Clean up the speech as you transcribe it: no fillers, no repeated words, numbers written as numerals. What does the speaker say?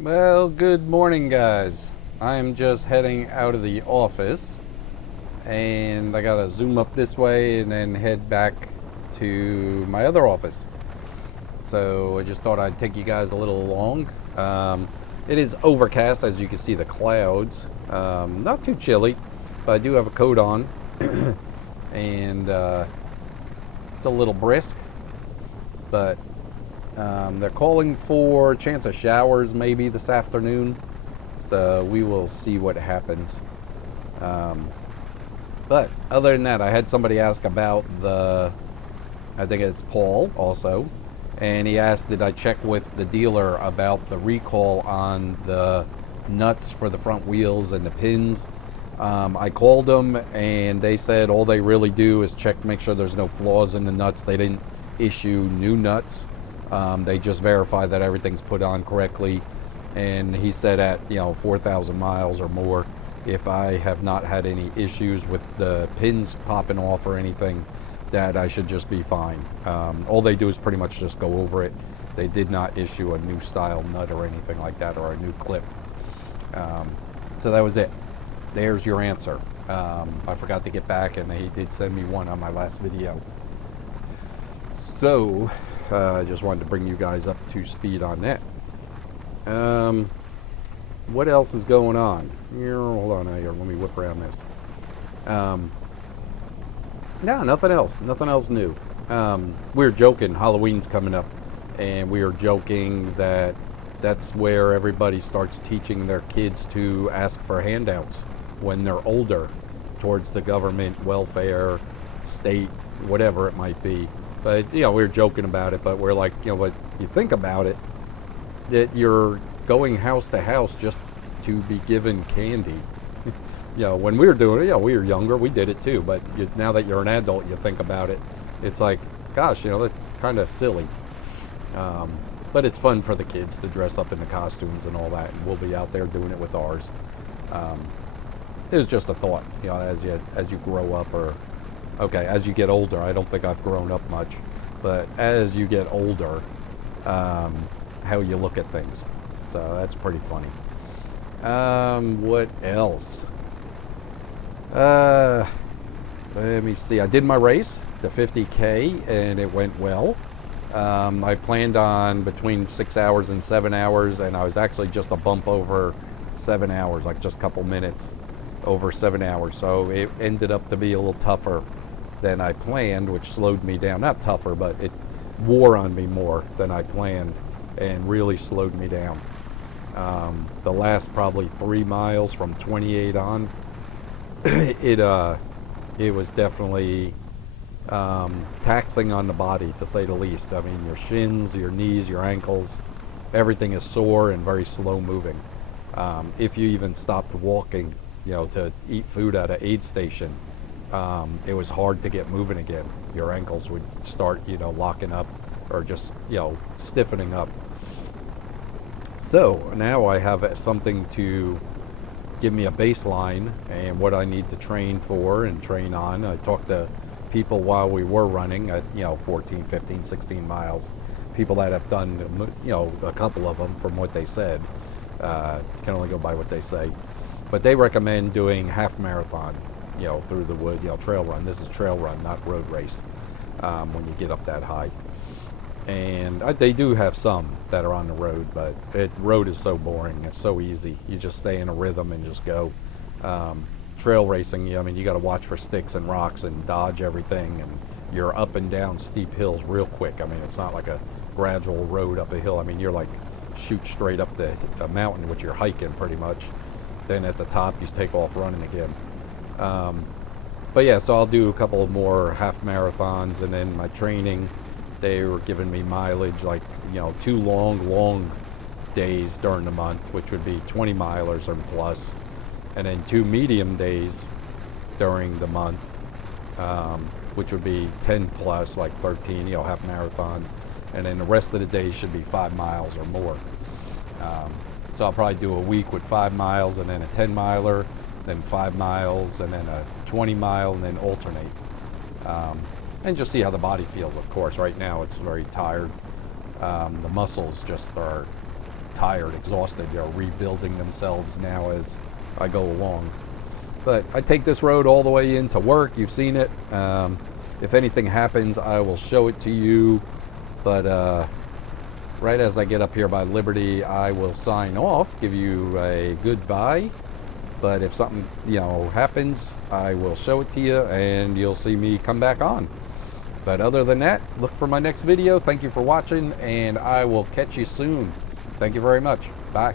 Well, good morning, guys. I'm just heading out of the office and I gotta zoom up this way and then head back to my other office. So I just thought I'd take you guys a little along. It is overcast, as you can see the clouds. Not too chilly, but I do have a coat on and it's a little brisk, but they're calling for a chance of showers maybe this afternoon, so we will see what happens. Um, but other than that, I had somebody ask about I think it's Paul also, and he asked, did I check with the dealer about the recall on the nuts for the front wheels and the pins? I called them and they said all they really do is check, make sure there's no flaws in the nuts. They didn't issue new nuts. They just verify that everything's put on correctly. And he said at 4,000 miles or more, if I have not had any issues with the pins popping off or anything, that I should just be fine. All they do is pretty much just go over it. They did not issue a new style nut or anything like that, or a new clip. So that was it. There's your answer. I forgot to get back, and he did send me one on my last video. So I just wanted to bring you guys up to speed on that. What else is going on? Here, hold on here. Let me whip around this. No, nothing else. Nothing else new. We were joking. Halloween's coming up, and we were joking that that's where everybody starts teaching their kids to ask for handouts when they're older, towards the government, welfare, state, whatever it might be. But we were joking about it. But we're like, but you think about it, that you're going house to house just to be given candy. When we were doing it, we were younger, we did it too. But now that you're an adult, you think about it, it's like, gosh, that's kind of silly. But it's fun for the kids to dress up in the costumes and all that, and we'll be out there doing it with ours. It was just a thought, as you grow up, or as you get older. I don't think I've grown up much, but as you get older, how you look at things. So that's pretty funny. What else? Let me see. I did my race, the 50K, and it went well. I planned on between 6 hours and 7 hours, and I was actually just a bump over 7 hours, like just a couple minutes over 7 hours. So it ended up to be a little tougher than I planned, which slowed me down. Not tougher, but it wore on me more than I planned and really slowed me down. The last probably 3 miles from 28 on, it was definitely taxing on the body, to say the least. I mean, your shins, your knees, your ankles, everything is sore and very slow moving. If you even stopped walking, to eat food at an aid station, it was hard to get moving again. Your ankles would start, locking up, or just, stiffening up. So now I have something to give me a baseline and what I need to train for and train on. I talked to people while we were running at 14, 15, 16 miles, people that have done a couple of them, from what they said. Can only go by what they say, but they recommend doing half marathon through the wood, trail run. This is trail run, not road race, when you get up that high. And they do have some that are on the road, but road is so boring. It's so easy. You just stay in a rhythm and just go. Trail racing, you got to watch for sticks and rocks and dodge everything, and you're up and down steep hills real quick. It's not like a gradual road up a hill. You're like shoot straight up the mountain, which you're hiking pretty much. Then at the top, you take off running again. But yeah, so I'll do a couple of more half marathons, and then my training, they were giving me mileage, like 2 long days during the month, which would be 20 milers or plus, and then 2 medium days during the month, which would be 10 plus, like 13, half marathons, and then the rest of the days should be 5 miles or more. So I'll probably do a week with 5 miles, and then a 10 miler, then 5 miles, and then a 20 mile, and then alternate. And just see how the body feels, of course. Right now it's very tired. The muscles just are tired, exhausted. They're rebuilding themselves now as I go along. But I take this road all the way into work. You've seen it. If anything happens, I will show it to you. But right as I get up here by Liberty, I will sign off, give you a goodbye. But if something, happens, I will show it to you and you'll see me come back on. But other than that, look for my next video. Thank you for watching, and I will catch you soon. Thank you very much. Bye.